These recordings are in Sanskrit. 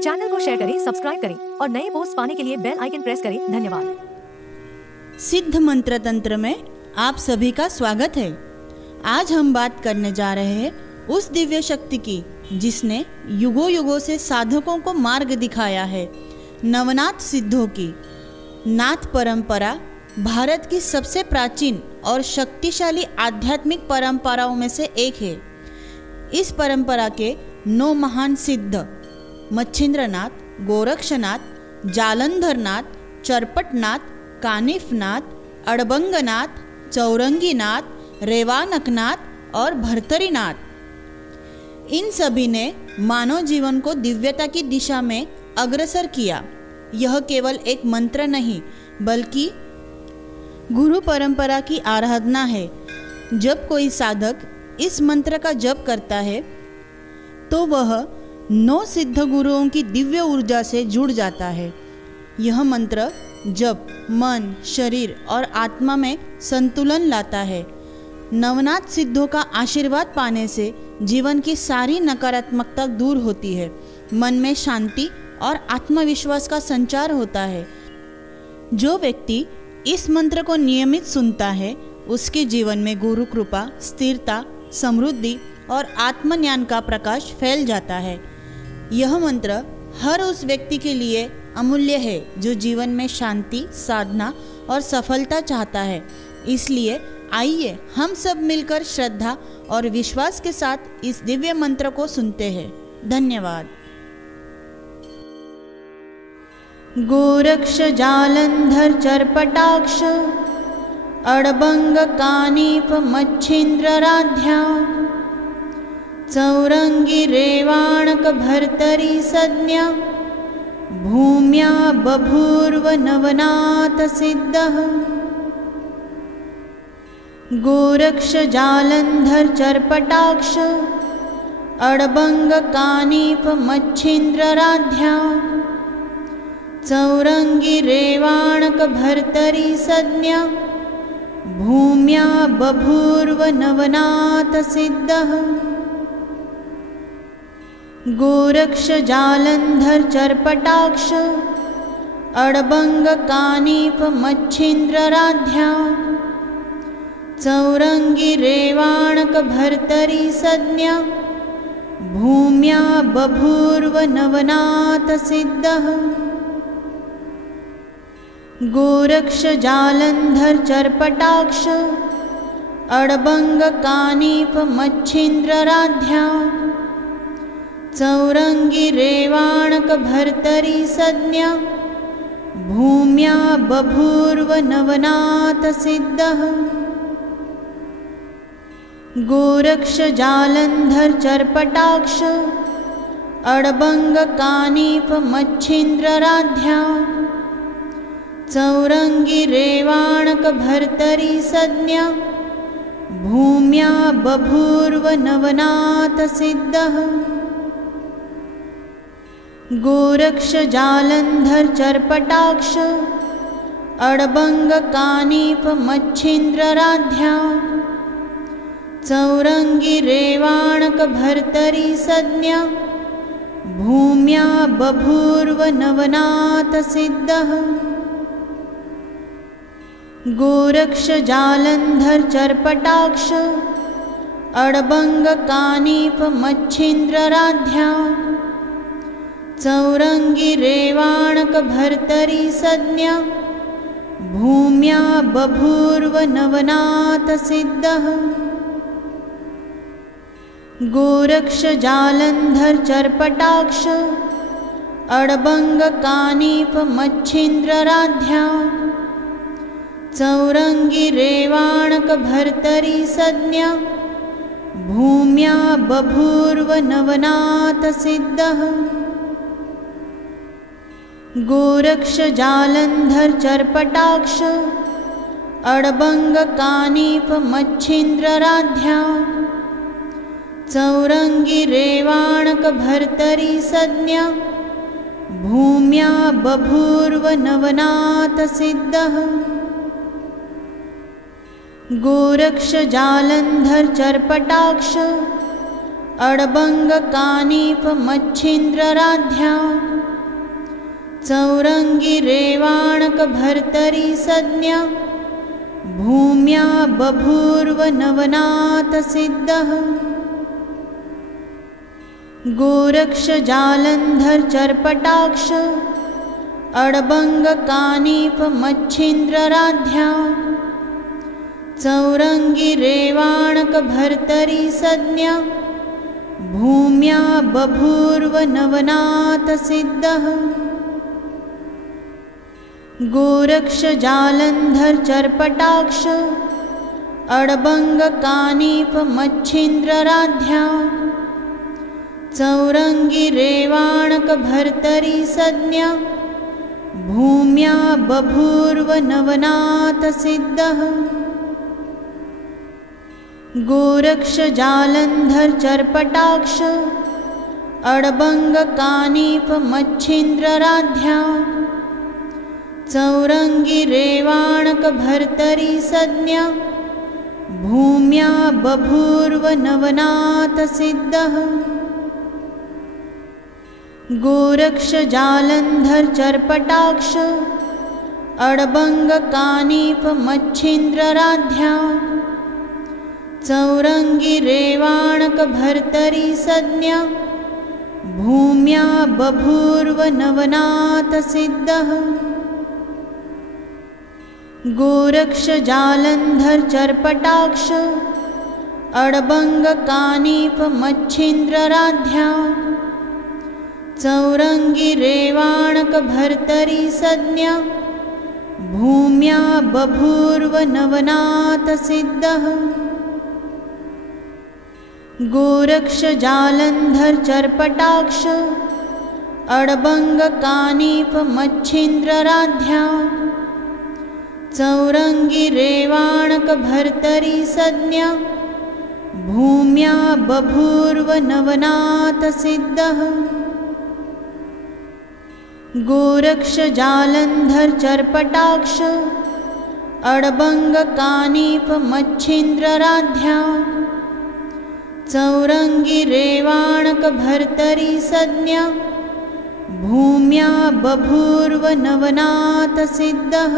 चैनल को शेयर करें, सब्सक्राइब करें और नए पोस्ट पाने के लिए बेल आइकन प्रेस करें। धन्यवाद। सिद्ध मंत्र तंत्र में आप सभी का स्वागत है। आज हम बात करने जा रहे हैं उस दिव्य शक्ति की जिसने युगों युगों से साधकों को मार्ग दिखाया है, नवनाथ सिद्धों की। नाथ परंपरा भारत की सबसे प्राचीन और शक्तिशाली आध्यात्मिक परंपराओं में से एक है। इस परंपरा के 9 महान सिद्ध मच्छिंद्रनाथ, गोरक्षनाथ, जालंधरनाथ, चरपटनाथ, कानिफनाथ, अड़बंगनाथ, चौरंगीनाथ, रेवानकनाथ और भर्तरीनाथ, इन सभी ने मानव जीवन को दिव्यता की दिशा में अग्रसर किया। यह केवल एक मंत्र नहीं बल्कि गुरु परंपरा की आराधना है। जब कोई साधक इस मंत्र का जप करता है तो वह 9 सिद्ध गुरुओं की दिव्य ऊर्जा से जुड़ जाता है। यह मंत्र जप मन, शरीर और आत्मा में संतुलन लाता है। नवनाथ सिद्धों का आशीर्वाद पाने से जीवन की सारी नकारात्मकता दूर होती है, मन में शांति और आत्मविश्वास का संचार होता है। जो व्यक्ति इस मंत्र को नियमित सुनता है उसके जीवन में गुरु कृपा, स्थिरता, समृद्धि और आत्मज्ञान का प्रकाश फैल जाता है। यह मंत्र हर उस व्यक्ति के लिए अमूल्य है जो जीवन में शांति, साधना और सफलता चाहता है। इसलिए आइए हम सब मिलकर श्रद्धा और विश्वास के साथ इस दिव्य मंत्र को सुनते हैं। धन्यवाद। गोरक्ष जालंधर चरपटाक्ष अड़बंग कानीप मच्छिंद्रराध्या चौरंगी रेवाणक भर्तरी सज्ञा भूम्या बभूर्व नवनाथ सिद्धः। गोरक्ष जालंधर चरपटाक्ष अड़बंग कानीप मच्छिंद्रराध्या चौरंगी रेवाणक भर्तरी सज्ञा भूम्या बभूर्व नवनाथ सिद्धः। गोरक्ष जालंधर चरपटाक्ष अड़बंग कानीप मच्छिंद्रराध्या चौरंगी रेवाणक भर्तरी सज्ञा भूम्या बभूर्व नवनाथ सिद्धः। गोरक्ष जालंधर चरपटाक्ष अड़बंग कानीप मच्छिंद्रराध्या चौरंगी रेवाणक भर्तरी सज्ञा भूम्या बभूर्व नवनाथ सिद्धः। गोरक्ष जालंधर चरपटाक्ष अड़बंग कानीप मच्छिंद्रराध्या चौरंगी रेवाणक भर्तरी सज्ञा भूम्या बभूर्व नवनाथ सिद्धः। गोरक्ष जालंधर चरपटाक्ष अड़बंग कानीप मच्छिंद्रराध्या चौरंगी रेवाणक भर्तरी सज्ञा भूम्या बभूर्व नवनाथ सिद्धः। गोरक्ष जालंधर चरपटाक्ष अड़बंग कानीप मच्छिंद्रराध्या चौरंगी रेवाणक भर्तरी सज्ञा भूम्या बभूर्व नवनाथ सिद्धः। गोरक्ष जालंधर चरपटाक्ष अड़बंग कानीप मच्छिंद्रराध्या चौरंगी रेवाणक भर्तरी सज्ञा भूम्या बभूर्व नवनाथ सिद्धः। गोरक्ष जालंधर चरपटाक्ष अड़बंग कानीप मच्छिंद्रराध्या चौरंगी रेवाणक भर्तरी सज्ञा भूम्या बभूर्व नवनाथ सिद्धः। गोरक्ष जालंधर चरपटाक्ष अड़बंग कानीप मच्छिंद्रराध्या चौरंगी रेवाणक भर्तरी संज्ञा भूम्या बभूर्व नवनाथ सिद्धः गोरक्ष जालंधर चर्पटाक्ष अड़बंग कानीप मच्छिंद्रराध्या चौरंगी रेवाणक भर्तरी संज्ञा भूम्या बभूर्व नवनाथ सिद्धः गोरक्ष जालंधर चर्पटाक्ष अड़बंग कानीप मच्छिंद्रराध्या चौरंगी रेवाणक भर्तरी संज्ञा भूम्या बभूर्व नवनाथ सिद्धः गोरक्ष जालंधर चर्पटाक्ष अड़बंग कानीप मच्छिंद्रराध्या चौरंगी रेवाणक भर्तरी संज्ञा भूम्या बभूर्व नवनाथ सिद्धः गोरक्ष जालंधर चर्पटाक्ष अड़बंग कानीप मच्छिंद्रराध्या चौरंगी रेवाणक भर्तरी संज्ञा भूम्या बभूर्व नवनाथ सिद्धः गोरक्ष जालंधर चर्पटाक्ष अड़बंग कानीप मच्छिंद्रराध्या चौरंगी रेवाणक भर्तरी संज्ञा भूम्या बभूर्व नवनाथ सिद्धः गोरक्ष जालंधर चर्पटाक्ष अड़बंग कानीप मच्छिंद्रराध्या चौरंगी रेवाणक भर्तरी संज्ञा भूम्या बभूर्व नवनाथ सिद्धः गोरक्ष जालंधर चर्पटाक्ष अड़बंग कानीप मच्छिंद्रराध्या चौरंगी रेवाणक भर्तरी संज्ञा भूम्या बभूर्व नवनाथ सिद्धः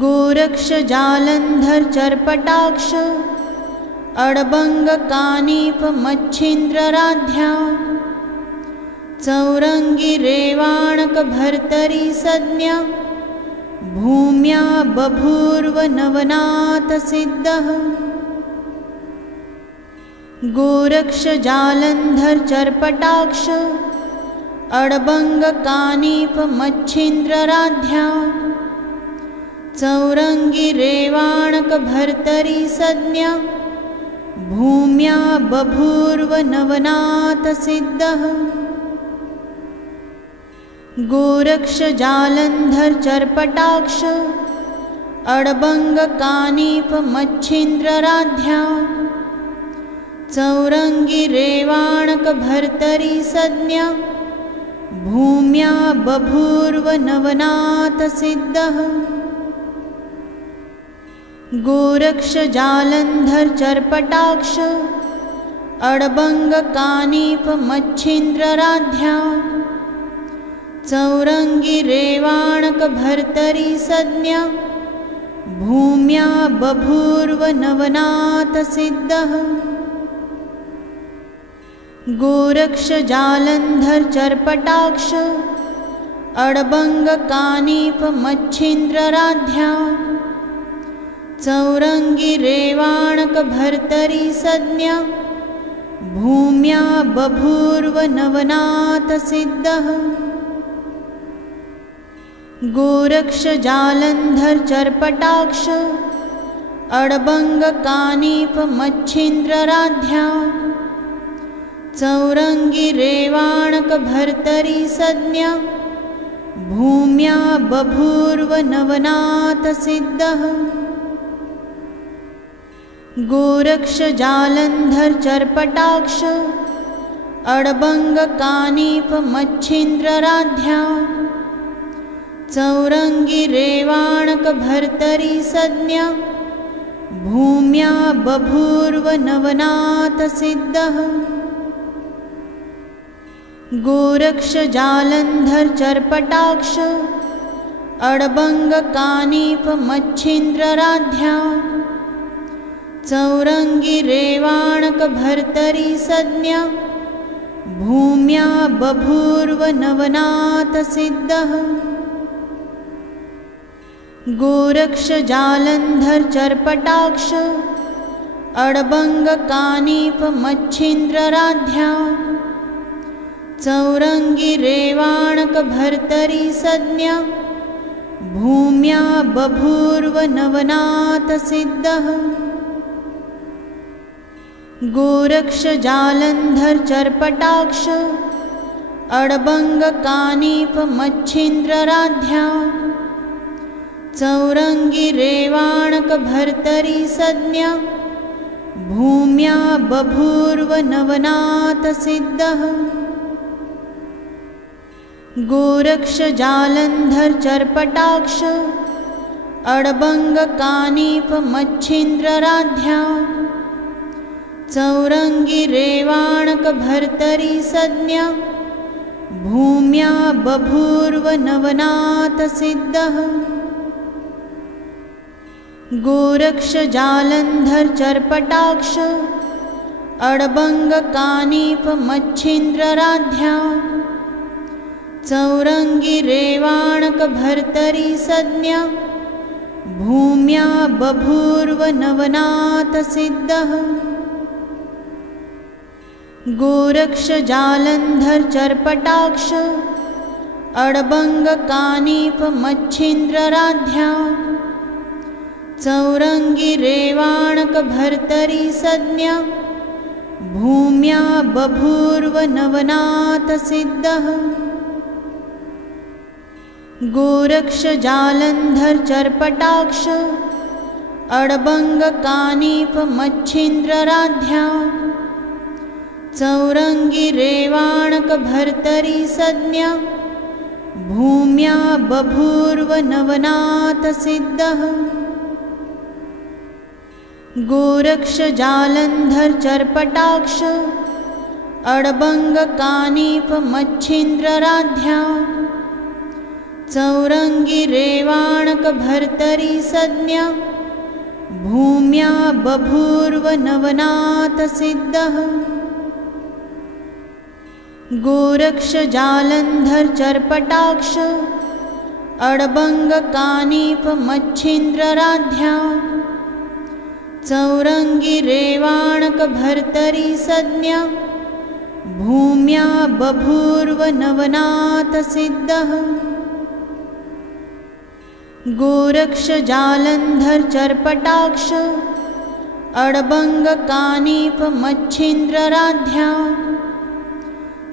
गोरक्ष जालंधर चर्पटाक्ष अड़बंग कानीप मच्छिंद्रराध्या चौरंगी रेवाणक भर्तरी संज्ञा भूम्या बभूर्व नवनाथ सिद्धः गोरक्ष जालंधर चर्पटाक्ष अड़बंग कानीप मच्छिंद्रराध्या चौरंगी रेवाणक भर्तरी संज्ञा भूम्या बभूर्व नवनाथ सिद्धः गोरक्ष जालंधर चर्पटाक्ष अड़बंग कानीप मच्छिंद्रराध्या चौरंगी रेवाणक भर्तरी संज्ञा भूम्या बभूर्व नवनाथ सिद्धः गोरक्ष जालंधर चर्पटाक्ष अड़बंग कानीप मच्छिंद्रराध्या चौरंगी रेवाणक भर्तरी संज्ञा भूम्या बभूर्व नवनाथ सिद्धः गोरक्ष जालंधर चर्पटाक्ष अड़बंग कानीप मच्छिंद्रराध्या चौरंगी रेवाणक भर्तरी संज्ञा भूम्या बभूर्व नवनाथ सिद्धः गोरक्ष जालंधर चर्पटाक्ष अड़बंग कानीप मच्छिंद्रराध्या चौरंगी रेवाणक भर्तरी संज्ञा भूम्या बभूर्व नवनाथ सिद्धः गोरक्ष जालंधर चर्पटाक्ष अड़बंग कानीप मच्छिंद्रराध्या चौरंगी रेवाणक भर्तरी संज्ञा भूम्या बभूर्व नवनाथ सिद्धः गोरक्ष जालंधर चर्पटाक्ष अड़बंग कानीप मच्छिंद्रराध्या चौरंगी रेवाणक भर्तरी सज्ञा भूम्या बभूर्व नवनाथ सिद्धः। गोरक्ष जालंधर चर्पटाक्ष अड़बंग कानीप मच्छिंद्रराध्या चौरंगी रेवाणक भर्तरी सज्ञा भूम्या बभूर्व नवनाथ सिद्धः। गोरक्ष जालंधर चर्पटाक्ष अड़बंग कानीप मच्छिंद्रराध्या चौरंगी रेवाणक भर्तरी सज्ञा भूम्या बभूर्व नवनाथ सिद्धः। गोरक्ष जालंधर चर्पटाक्ष अड़बंग कानीप मच्छिंद्रराध्या चौरंगी रेवाणक भर्तरी सज्ञा भूम्या बभूर्व नवनाथ सिद्धः। गोरक्ष जालंधर चर्पटाक्ष अड़बंग कानीप मच्छिंद्रराध्या चौरंगी रेवाणक भर्तरी सज्ञा भूम्या बभूर्व नवनाथ सिद्धः। गोरक्ष जालंधर चर्पटाक्ष अड़बंग कानीप मच्छिंद्रराध्या चौरंगी रेवाणक भर्तरी सज्ञा भूम्या बभूर्व नवनाथ सिद्धः। गोरक्ष जालंधर चर्पटाक्ष अड़बंग कानीप मच्छिंद्रराध्या चौरंगी रेवाणक भर्तरी सज्ञा भूम्या बभूर्व नवनाथ सिद्धः। गोरक्ष जालंधर चर्पटाक्ष अड़बंग कानीप मच्छिंद्रराध्या चौरंगी रेवाणक भर्तरी सज्ञा भूम्या बभूर्व नवनाथ सिद्धः। गोरक्ष जालंधर चर्पटाक्ष अड़बंग कानीप मच्छिंद्रराध्या चौरंगी रेवाणक भर्तरी सज्ञा भूम्या बभूर्व नवनाथ सिद्धः। गोरक्ष जालंधर चर्पटाक्ष अड़बंग कानीप मच्छिंद्रराध्या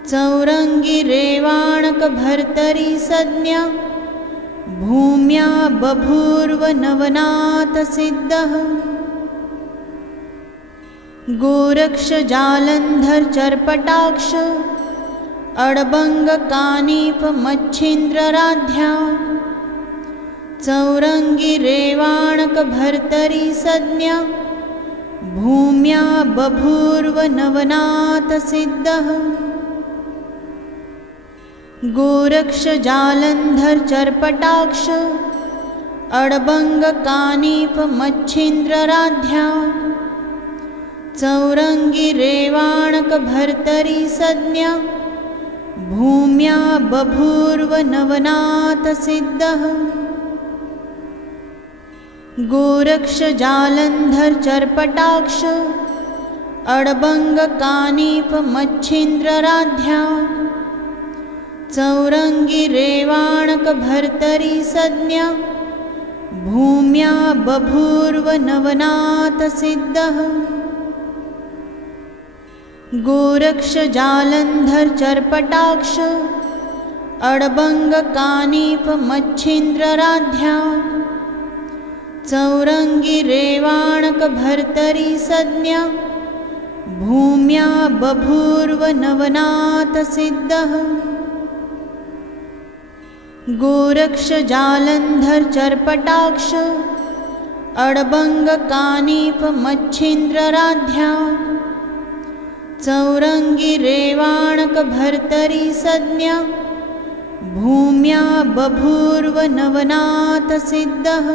चौरंगी रेवाणक भर्तरी सज्ञा भूम्या बभूर्व नवनाथ सिद्धः। गोरक्ष जालंधर चर्पटाक्ष अड़बंग कानीप मच्छिंद्रराध्या चौरंगी रेवाणक भर्तरी सज्ञा भूम्या बभूर्व नवनाथ सिद्धः। गोरक्ष जालंधर चर्पटाक्ष अड़बंग कानीप मच्छिंद्रराध्या चौरंगी रेवाणक भर्तरी सज्ञा भूम्या बभूर्व नवनाथ सिद्धः। गोरक्ष जालंधर चर्पटाक्ष अड़बंग कानीप मच्छिंद्रराध्या चौरंगी रेवाणक भर्तरी सज्ञा भूम्या बभूर्व नवनाथ सिद्धः। गोरक्ष जालंधर चर्पटाक्ष अड़बंग कानीप मच्छिंद्रराध्या चौरंगी रेवाणक भर्तरी सज्ञा भूम्या बभूर्व नवनाथ सिद्धः। गोरक्ष जालंधर चर्पटाक्ष अड़बंग कानीप मच्छिंद्रराध्या चौरंगी रेवाणक भर्तरी संज्ञा भूम्या बभूर्व नवनाथ सिद्धः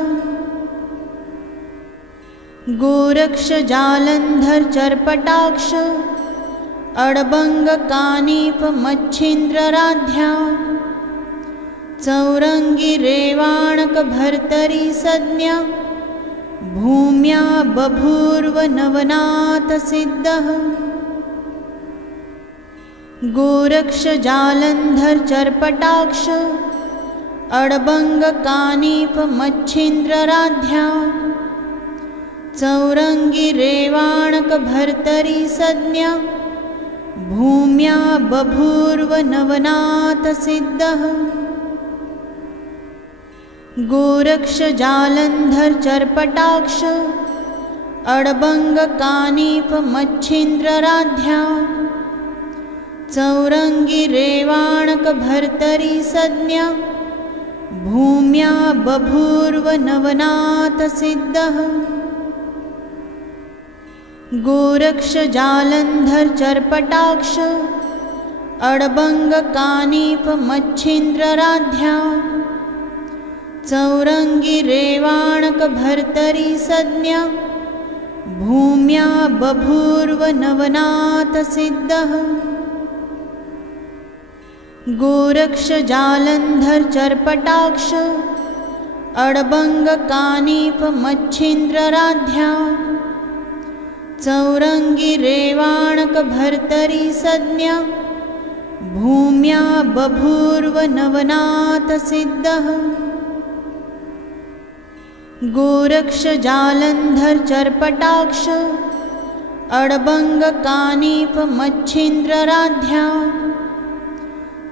गोरक्ष जालंधर चर्पटाक्ष अड़बंग कानीप मच्छिंद्रराध्या चौरंगी रेवाणक भर्तरी संज्ञा भूम्या बभूर्व नवनाथ सिद्धः गोरक्ष जालंधर चर्पटाक्ष अड़बंग कानीप मच्छिंद्रराध्या चौरंगी रेवाणक भर्तरी संज्ञा भूम्या बभूर्व नवनाथ सिद्धः गोरक्ष जालंधर चर्पटाक्ष अड़बंग कानीप मच्छिंद्रराध्या चौरंगी रेवाणक भर्तरी संज्ञा भूम्या बभूर्व नवनाथ सिद्धः गोरक्ष जालंधर चर्पटाक्ष अड़बंग कानीप मच्छिंद्रराध्या चौरंगी रेवाणक भर्तरी संज्ञा भूम्या बभूर्व नवनाथ सिद्धः गोरक्ष जालंधर चर्पटाक्ष अड़बंग कानीप मच्छिंद्रराध्या चौरंगी रेवाणक भर्तरी संज्ञा भूम्या बभूर्व नवनाथ सिद्धः गोरक्ष जालंधर चर्पटाक्ष अड़बंग कानीप मच्छिंद्रराध्या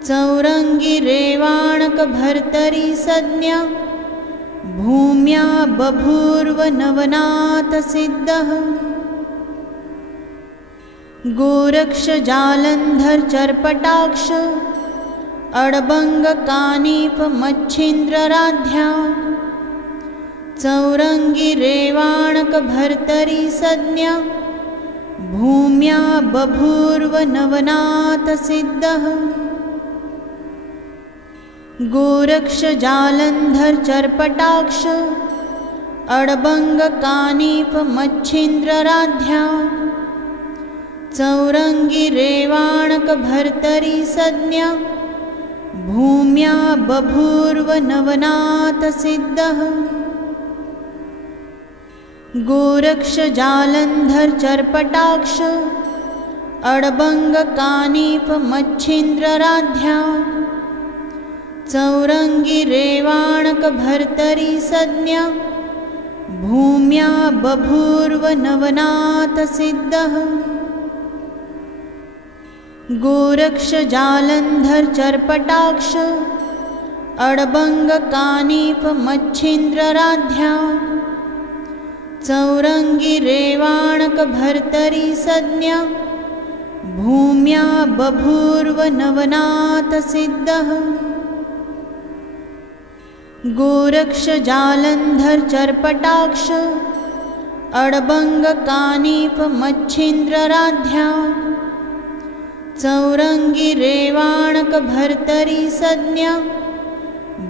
चौरंगी रेवाणक भर्तरी संज्ञा भूम्या बभूर्व नवनाथ सिद्धः गोरक्ष जालंधर चर्पटाक्ष अड़बंग कानीप मच्छिंद्रराध्या चौरंगी रेवाणक भर्तरी संज्ञा भूम्या बभूर्व नवनाथ सिद्धः गोरक्ष जालंधर चर्पटाक्ष अड़बंग कानीप मच्छिंद्रराध्या चौरंगी रेवाणक भर्तरी संज्ञा भूम्या बभूर्व नवनाथ सिद्धः गोरक्ष जालंधर चर्पटाक्ष अड़बंग कानीप मच्छिंद्रराध्या चौरंगी रेवाणक भर्तरी संज्ञा भूम्या बभूर्व नवनाथ सिद्धः गोरक्ष जालंधर चर्पटाक्ष अड़बंग कानीप मच्छिंद्रराध्या चौरंगी रेवाणक भर्तरी संज्ञा भूम्या बभूर्व नवनाथ सिद्धः गोरक्ष जालंधर चर्पटाक्ष अड़बंग कानीप मच्छिंद्रराध्या चौरंगी रेवाणक भर्तरी संज्ञा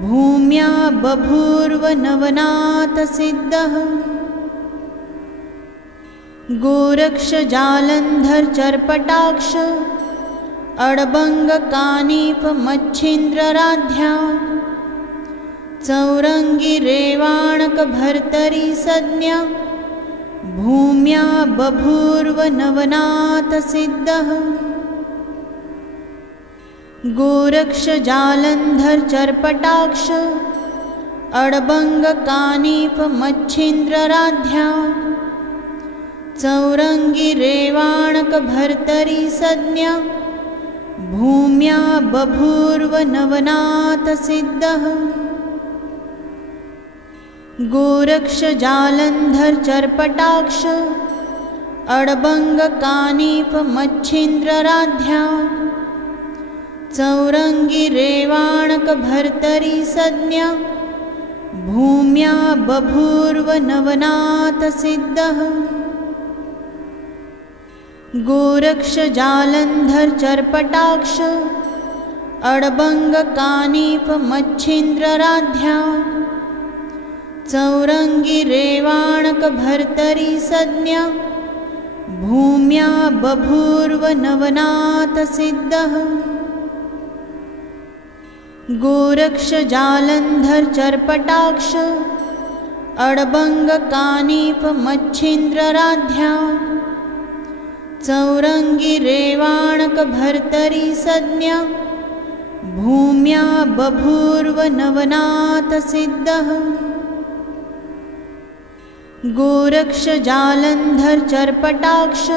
भूम्या बभूर्व नवनाथ सिद्धः गोरक्ष जालंधर चर्पटाक्ष अड़बंग कानीप मच्छिंद्रराध्या चौरंगी रेवाणक भर्तरी संज्ञा भूम्या बभूर्व नवनाथ सिद्धः गोरक्ष जालंधर चर्पटाक्ष अड़बंग कानीप मच्छिंद्रराध्या चौरंगी रेवाणक भर्तरी संज्ञा भूम्या बभूर्व नवनाथ सिद्धः गोरक्ष जालंधर चर्पटाक्ष अड़बंग कानीप मच्छिंद्रराध्या चौरंगी रेवाणक भर्तरी संज्ञा भूम्या बभूर्व नवनाथ सिद्धः गोरक्ष जालंधर चर्पटाक्ष अड़बंग कानीप मच्छिंद्रराध्या चौरंगी रेवाणक भर्तरी सज्ञा भूम्या बभूर्व नवनाथ सिद्धः। गोरक्ष जालंधर चर्पटाक्ष अड़बंग कानीप मच्छिंद्रराध्या चौरंगी रेवाणक भर्तरी सज्ञा भूम्या बभूर्व नवनाथ सिद्धः। गोरक्ष जालंधर चर्पटाक्ष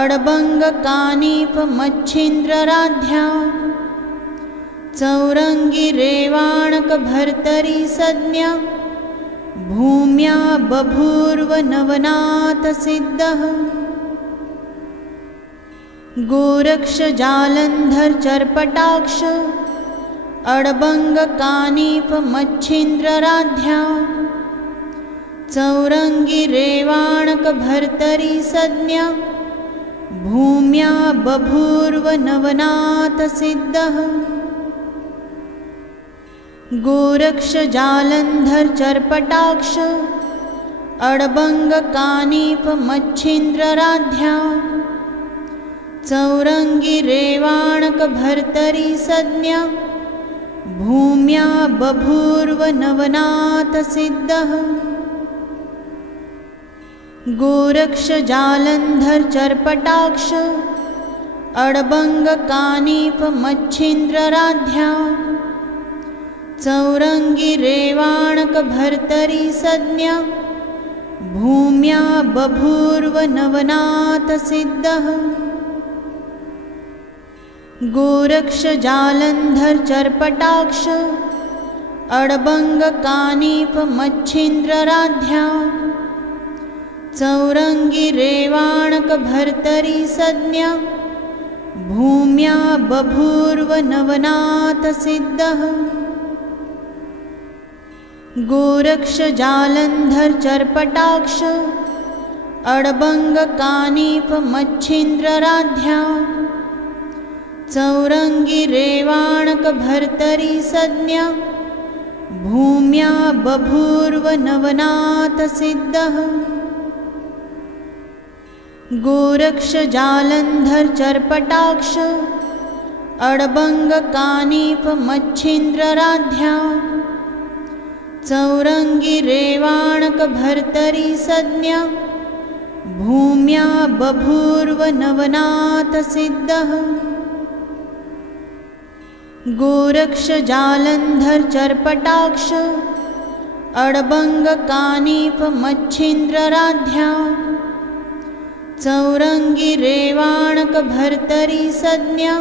अड़बंग कानीप मच्छिंद्रराध्या चौरंगी रेवाणक भर्तरी सज्ञा भूम्या बभूर्व नवनाथ सिद्धः। गोरक्ष जालंधर चर्पटाक्ष अड़बंग कानीप मच्छिंद्रराध्या चौरंगी रेवाणक भर्तरी सज्ञा भूम्या बभूर्व नवनाथ सिद्धः। गोरक्ष जालंधर चर्पटाक्ष अड़बंग कानीप मच्छिंद्रराध्या चौरंगी रेवाणक भर्तरी सज्ञा भूम्या बभूर्व नवनाथ सिद्धः। गोरक्ष जालंधर चर्पटाक्ष अड़बंग कानीप मच्छिंद्रराध्या चौरंगी रेवाणक भर्तरी सज्ञा भूम्या बभूर्व नवनाथ सिद्धः। गोरक्ष जालंधर चर्पटाक्ष अड़बंग कानीप मच्छिंद्रराध्या चौरंगी रेवाणक भर्तरी सज्ञा भूम्या बभूर्व नवनाथ सिद्धः। गोरक्ष जालंधर चर्पटाक्ष अड़बंग कानीप मच्छिंद्रराध्या चौरंगी रेवाणक भर्तरी सज्ञा भूम्या बभूर्व नवनाथ सिद्धः। गोरक्ष जालंधर चर्पटाक्ष अड़बंग कानीप मच्छिंद्रराध्या चौरंगी रेवाणक भर्तरी सज्ञा भूम्या बभूर्व नवनाथ सिद्धः। गोरक्ष जालंधर चर्पटाक्ष अड़बंग कानीप मच्छिंद्रराध्या चौरंगी रेवाणक भर्तरी सज्ञा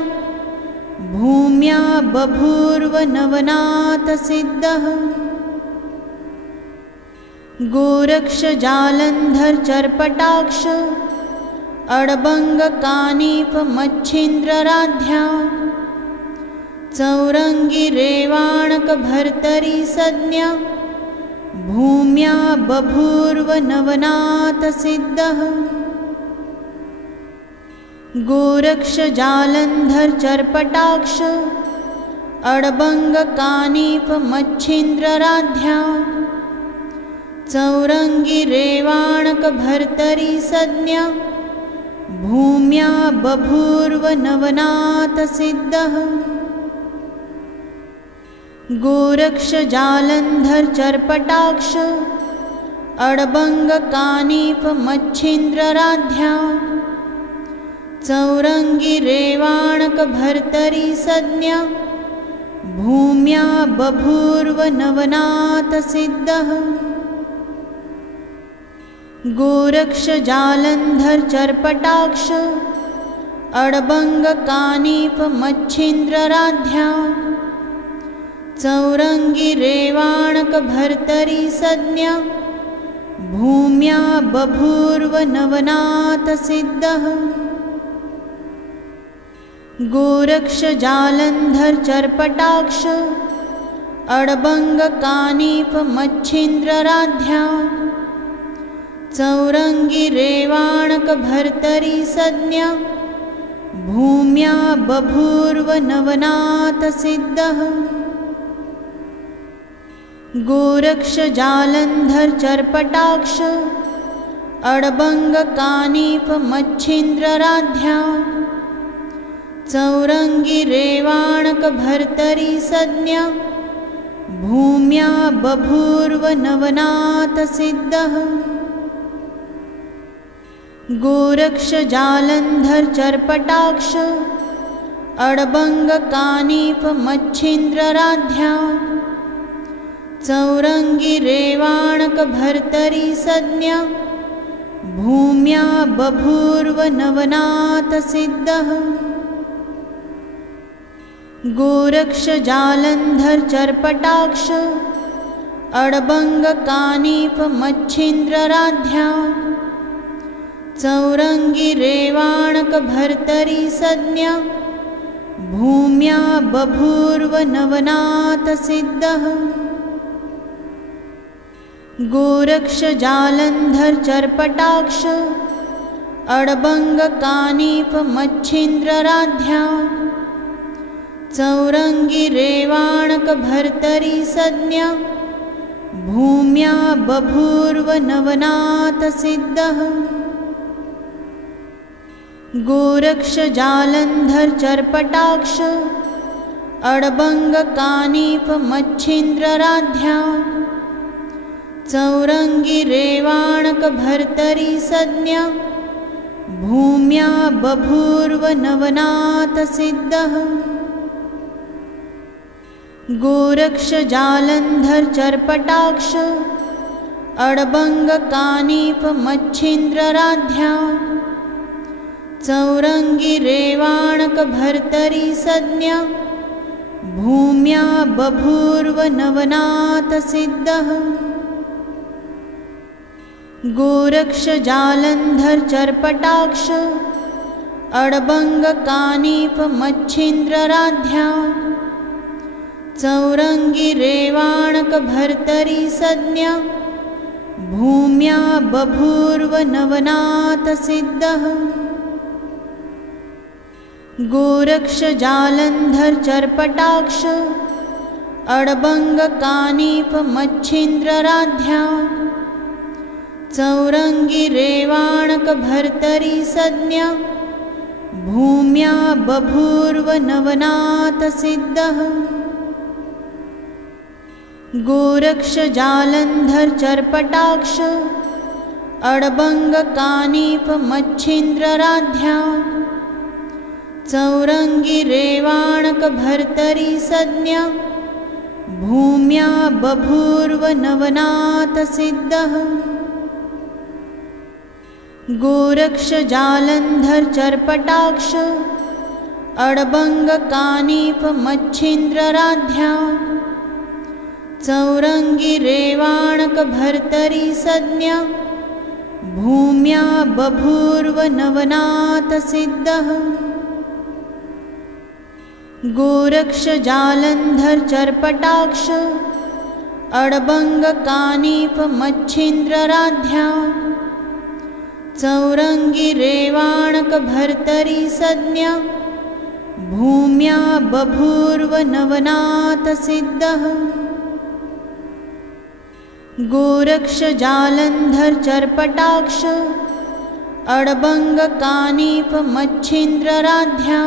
भूम्या बभूर्व नवनाथ सिद्धः। गोरक्ष जालंधर चर्पटाक्ष अड़बंग कानीप मच्छिंद्रराध्या चौरंगी रेवाणक भर्तरी सज्ञा भूम्या बभूर्व नवनाथ सिद्धः। गोरक्ष जालंधर चर्पटाक्ष अड़बंग कानीप मच्छिंद्रराध्या चौरंगी रेवाणक भर्तरी सज्ञा भूम्या बभूर्व नवनाथ सिद्धः। गोरक्ष जालंधर चर्पटाक्ष अड़बंग कानीप मच्छिंद्रराध्या चौरंगी रेवाणक भर्तरी सज्ञा भूम्या बभूर्व नवनाथ सिद्धः। गोरक्ष जालंधर चर्पटाक्ष अड़बंग कानीप मच्छिंद्रराध्या चौरंगी रेवाणक भर्तरी सज्ञा भूम्या बभूर्व नवनाथ सिद्धः। गोरक्ष जालंधर चर्पटाक्ष अड़बंग कानीप मच्छिंद्रराध्या चौरंगी रेवाणक भर्तरी संज्ञा भूम्या बभूर्व नवनाथ सिद्धः गोरक्ष जालंधर चर्पटाक्ष अड़बंग कानीप मच्छिंद्रराध्या चौरंगी रेवाणक भर्तरी संज्ञा भूम्या बभूर्व नवनाथ सिद्धः गोरक्ष जालंधर चर्पटाक्ष अड़बंग कानीप मच्छिंद्रराध्या चौरंगी रेवाणक भर्तरी संज्ञा भूम्या बभूर्व नवनाथ सिद्धः गोरक्ष जालंधर चर्पटाक्ष अड़बंग कानीप मच्छिंद्रराध्या चौरंगी रेवाणक भर्तरी संज्ञा भूम्या बभूर्व नवनाथ सिद्धः गोरक्ष जालंधर चर्पटाक्ष अड़बंग कानीप मच्छिंद्रराध्या चौरंगी रेवाणक भर्तरी संज्ञा भूम्या बभूर्व नवनाथ सिद्धः गोरक्ष जालंधर चर्पटाक्ष अड़बंग कानीप मच्छिंद्रराध्या चौरंगी रेवाणक भर्तरी संज्ञा भूम्या बभूर्व नवनाथ सिद्धः गोरक्ष जालंधर चर्पटाक्ष अड़बंग कानीप मच्छिंद्रराध्या चौरंगी रेवाणक भर्तरी संज्ञा भूम्या बभूर्व नवनाथ सिद्धः गोरक्ष जालंधर चर्पटाक्ष अड़बंग कानीप मच्छिंद्रराध्या चौरंगी रेवाणक भर्तरी संज्ञा भूम्या बभूर्व नवनाथ सिद्धः गोरक्ष जालंधर चर्पटाक्ष अड़बंग कानीप मच्छिंद्रराध्या चौरंगी रेवाणक भर्तरी संज्ञा भूम्या बभूर्व नवनाथ सिद्धः गोरक्ष जालंधर चर्पटाक्ष अड़बंग कानीप मच्छिंद्रराध्या चौरंगी रेवाणक भर्तरी संज्ञा भूम्या बभूर्व नवनाथ सिद्धः गोरक्ष जालंधर चर्पटाक्ष अड़बंग कानीप मच्छिंद्रराध्या चौरंगी रेवाणक भर्तरी संज्ञा भूम्या बभूर्व नवनाथ सिद्धः गोरक्ष जालंधर चर्पटाक्ष अड़बंग कानीप मच्छिंद्रराध्या चौरंगी रेवाणक भर्तरी संज्ञा भूम्या बभूर्व नवनाथ सिद्धः गोरक्ष जालंधर चर्पटाक्ष अड़बंग कानीप मच्छिंद्रराध्या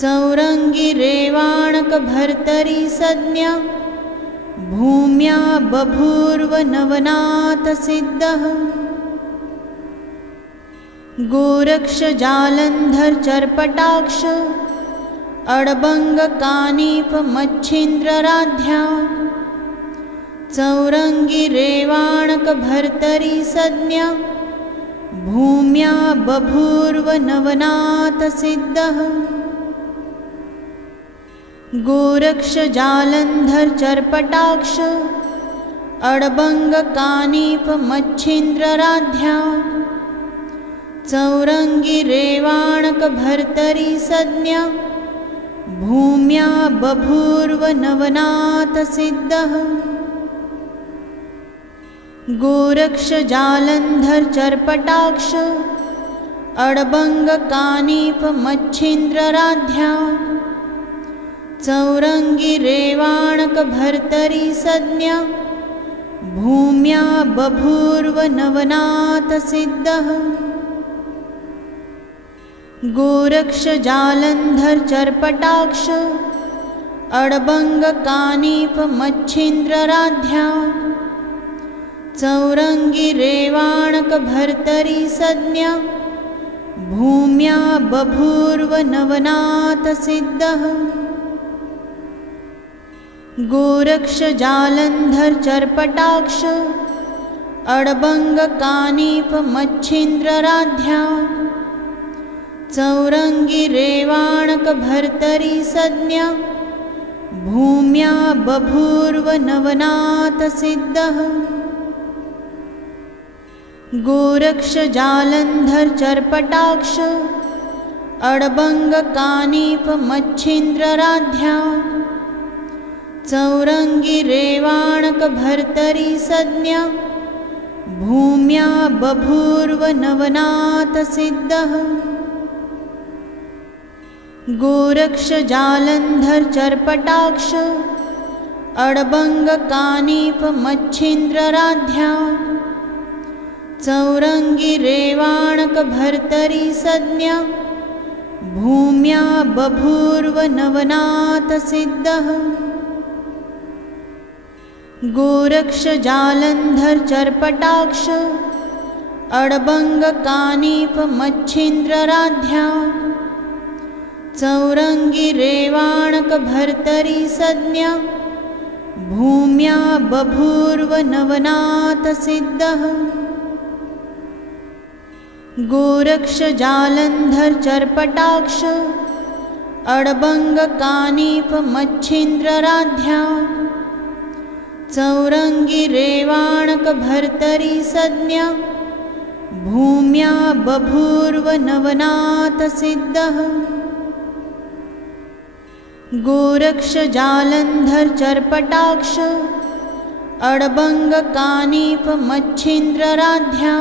चौरंगी रेवाणक भर्तरी संज्ञा भूम्या बभूर्व नवनाथ सिद्धः गोरक्ष जालंधर चर्पटाक्ष अड़बंग कानीप मच्छिंद्रराध्या चौरंगी रेवाणक भर्तरी संज्ञा भूम्या बभूर्व नवनाथ सिद्धः गोरक्ष जालंधर चर्पटाक्ष अड़बंग कानीप मच्छिंद्रराध्या चौरंगी रेवाणक भर्तरी संज्ञा भूम्या बभूर्व नवनाथ सिद्धः गोरक्ष जालंधर चर्पटाक्ष अड़बंग कानीप मच्छिंद्रराध्या चौरंगी रेवाणक भर्तरी सज्ञा भूम्या बभूर्व नवनाथ सिद्धः। गोरक्ष जालंधर चर्पटाक्ष अड़बंग कानीप मच्छिंद्रराध्या चौरंगी रेवाणक भर्तरी सज्ञा भूम्या बभूर्व नवनाथ सिद्धः। गोरक्ष जालंधर चर्पटाक्ष अड़बंग कानीप मच्छिंद्रराध्या चौरंगी रेवाणक भर्तरी सज्ञा भूम्या बभूर्व नवनाथ सिद्धः। गोरक्ष जालंधर चर्पटाक्ष अड़बंग कानीप मच्छिंद्रराध्या चौरंगी रेवाणक भर्तरी सज्ञा भूम्या बभूर्व नवनाथ सिद्धः। गोरक्ष जालंधर चर्पटाक्ष अड़बंग कानीप मच्छिंद्रराध्या चौरंगी रेवाणक भर्तरी सज्ञा भूम्या बभूर्व नवनाथ सिद्धः। गोरक्ष जालंधर चर्पटाक्ष अड़बंग कानीप मच्छिंद्रराध्या चौरंगी रेवाणक भर्तरी सज्ञा भूम्या बभूर्व नवनाथ सिद्धः। गोरक्ष जालंधर चर्पटाक्ष अड़बंग कानीप मच्छिंद्रराध्या चौरंगी रेवाणक भर्तरी सज्ञा भूम्या बभूर्व नवनाथ सिद्धः। गोरक्ष जालंधर चर्पटाक्ष अड़बंग कानीप मच्छिंद्रराध्या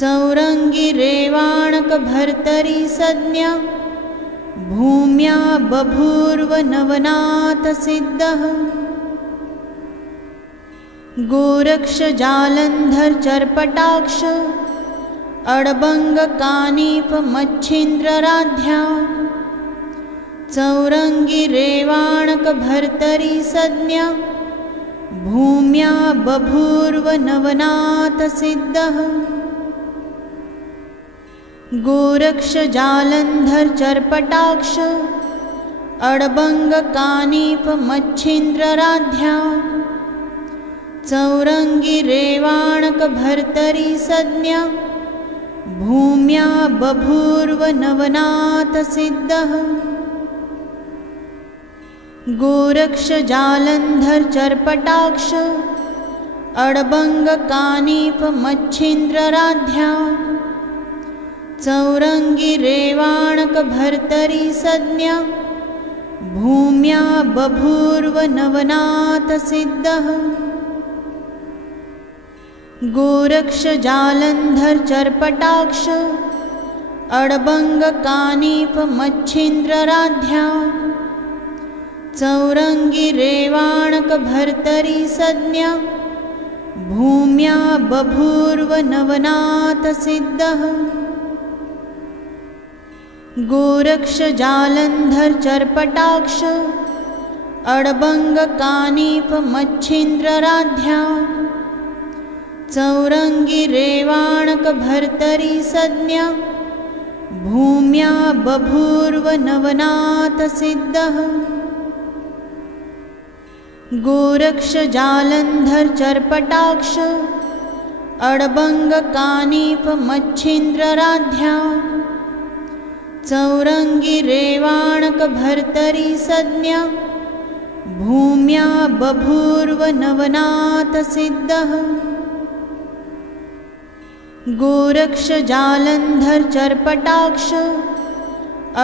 चौरंगी रेवाणक भर्तरी सज्ञा भूम्या बभूर्व नवनाथ सिद्धः। गोरक्ष जालंधर चर्पटाक्ष अड़बंग कानीप मच्छिंद्रराध्या चौरंगी रेवाणक भर्तरी सज्ञा भूम्या बभूर्व नवनाथ सिद्धः। गोरक्ष जालंधर चर्पटाक्ष अड़बंग कानीप मच्छिंद्रराध्या चौरंगी रेवाणक भर्तरी सज्ञा भूम्या बभूर्व नवनाथ सिद्धः। गोरक्ष जालंधर चर्पटाक्ष अड़बंग कानीप मच्छिंद्रराध्या चौरंगी रेवाणक भर्तरी सज्ञा भूम्या बभूर्व नवनाथ सिद्धः। गोरक्ष जालंधर चर्पटाक्ष अड़बंग कानीप मच्छिंद्रराध्या चौरंगी रेवाणक भर्तरी सज्ञा भूम्या बभूर्व नवनाथ सिद्धः। गोरक्ष जालंधर चर्पटाक्ष अड़बंग कानीप मच्छिंद्रराध्या चौरंगी रेवाणक भर्तरी सज्ञा भूम्या बभूर्व नवनाथ सिद्धः। गोरक्ष जालंधर चर्पटाक्ष अड़बंग कानीप मच्छिंद्रराध्या चौरंगी रेवाणक भर्तरी सज्ञा भूम्या बभूर्व नवनाथ सिद्धः। गोरक्ष जालंधर चर्पटाक्ष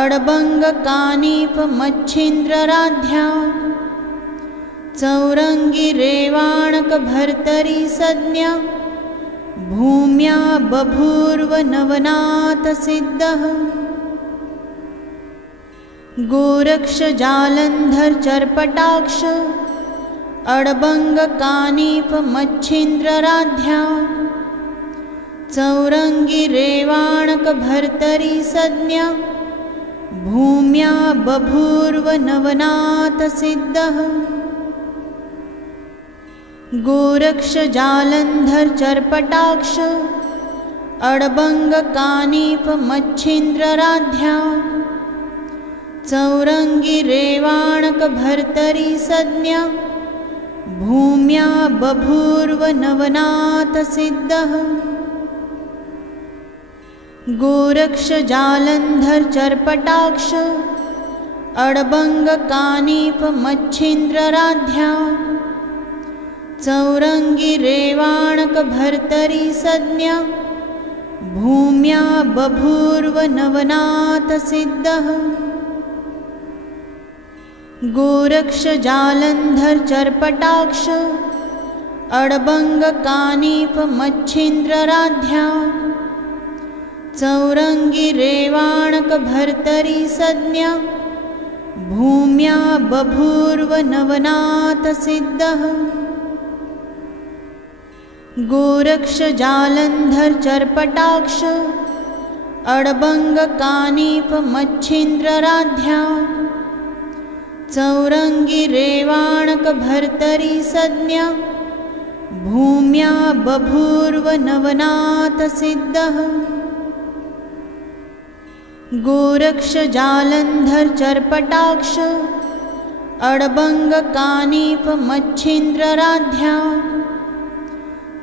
अड़बंग कानीप मच्छिंद्रराध्या चौरंगी रेवाणक भर्तरी संज्ञा भूम्या बभूर्व नवनाथ सिद्धः गोरक्ष जालंधर चर्पटाक्ष अड़बंग कानीप मच्छिंद्रराध्या चौरंगी रेवाणक भर्तरी संज्ञा भूम्या बभूर्व नवनाथ सिद्धः गोरक्ष जालंधर चर्पटाक्ष अड़बंग कानीप मच्छिंद्रराध्या चौरंगी रेवाणक भर्तरी संज्ञा भूम्या बभूर्व नवनाथ सिद्धः गोरक्ष जालंधर चर्पटाक्ष अड़बंग कानीप मच्छिंद्रराध्या चौरंगी रेवाणक भर्तरी संज्ञा भूम्या बभूर्व नवनाथ सिद्धः गोरक्ष जालंधर चर्पटाक्ष अड़बंग कानीप मच्छिंद्रराध्या चौरंगी रेवाणक भर्तरी संज्ञा भूम्या बभूर्व नवनाथ सिद्धः गोरक्ष जालंधर चर्पटाक्ष अड़बंग कानीप मच्छिंद्रराध्या चौरंगी रेवाणक भर्तरी संज्ञा भूम्या बभूर्व नवनाथ सिद्धः गोरक्ष जालंधर चर्पटाक्ष अड़बंग कानीप मच्छिंद्रराध्या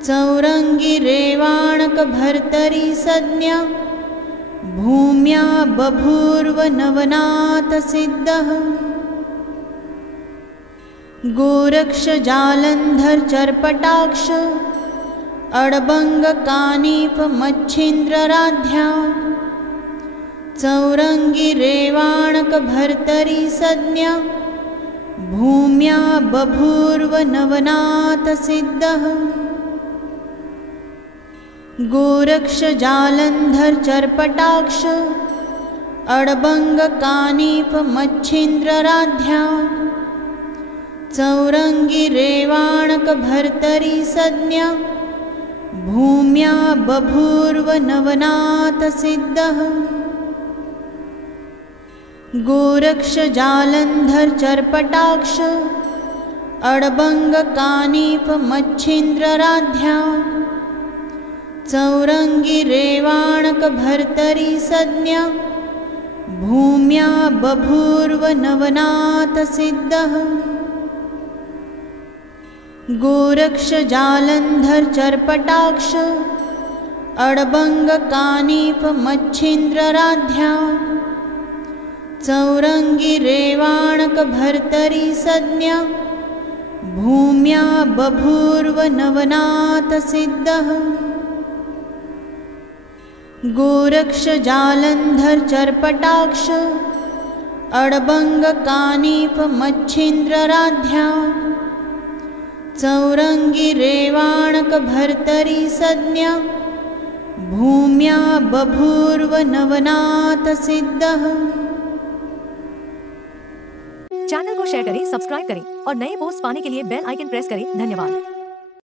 चौरंगी रेवाणक भर्तरी संज्ञा भूम्या बभूर्व नवनाथ सिद्धः गोरक्ष जालंधर चर्पटाक्ष अड़बंग कानीप मच्छिंद्रराध्या चौरंगी रेवाणक भर्तरी संज्ञा भूम्या बभूर्व नवनाथ सिद्धः गोरक्ष जालंधर चर्पटाक्ष अड़बंग कानीप मच्छिंद्रराध्या चौरंगी रेवाणक भर्तरी संज्ञा भूम्या बभूर्व नवनाथ सिद्धः गोरक्ष जालंधर चर्पटाक्ष अड़बंग कानीप मच्छिंद्रराध्या चौरंगी रेवाणक भर्तरी संज्ञा भूम्या बभूर्व नवनाथ सिद्धः गोरक्ष जालंधर चर्पटाक्ष अड़बंग कानीप मच्छिंद्रराध्या चौरंगी रेवाणक भर्तरी संज्ञा भूम्या बभूर्व नवनाथ सिद्धः गोरक्ष जालंधर चर्पटाक्ष अड़बंग कानीप मच्छिंद्रराध्या चौरंगी रेवाणक भर्तरी संज्ञा भूम्या बभूर्व नवनाथ सिद्धः चैनल को शेयर करें, सब्सक्राइब करें और नए पोस्ट पाने के लिए बेल आइकन प्रेस करें। धन्यवाद।